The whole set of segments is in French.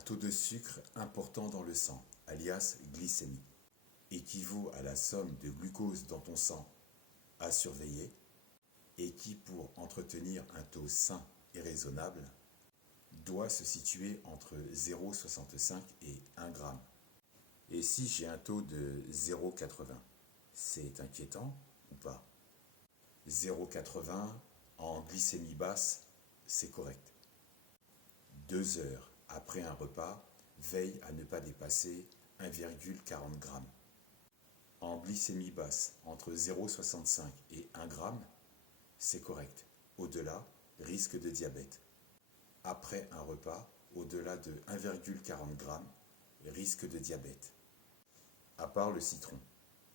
Un taux de sucre important dans le sang, alias glycémie, équivaut à la somme de glucose dans ton sang à surveiller et qui, pour entretenir un taux sain et raisonnable, doit se situer entre 0,65 et 1 g. Et si j'ai un taux de 0,80, c'est inquiétant ou pas? 0,80 en glycémie basse, c'est correct. 2 heures après un repas, veille à ne pas dépasser 1,40 g. En glycémie basse, entre 0,65 et 1 g, c'est correct. Au-delà, risque de diabète. Après un repas, au-delà de 1,40 g, risque de diabète. À part le citron,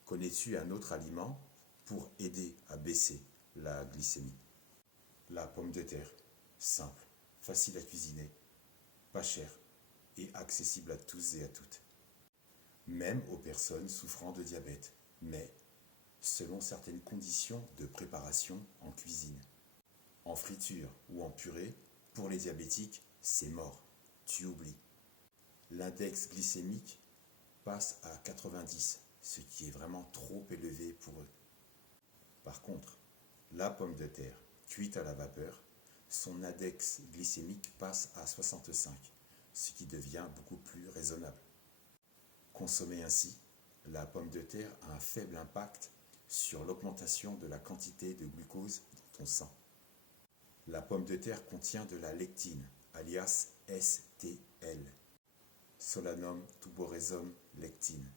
connais-tu un autre aliment pour aider à baisser la glycémie? La pomme de terre, simple, facile à cuisiner, pas cher et accessible à tous et à toutes. Même aux personnes souffrant de diabète, mais selon certaines conditions de préparation en cuisine. En friture ou en purée, pour les diabétiques, c'est mort, tu oublies. L'index glycémique passe à 90, ce qui est vraiment trop élevé pour eux. Par contre, la pomme de terre, cuite à la vapeur, son index glycémique passe à 65, ce qui devient beaucoup plus raisonnable. Consommée ainsi, la pomme de terre a un faible impact sur l'augmentation de la quantité de glucose dans ton sang. La pomme de terre contient de la lectine, alias STL, Solanum tuberosum lectine,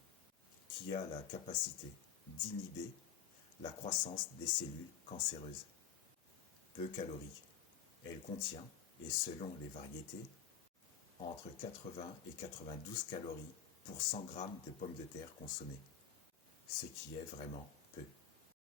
qui a la capacité d'inhiber la croissance des cellules cancéreuses. Peu calorique, elle contient, et selon les variétés, entre 80 et 92 calories pour 100 g de pommes de terre consommées, ce qui est vraiment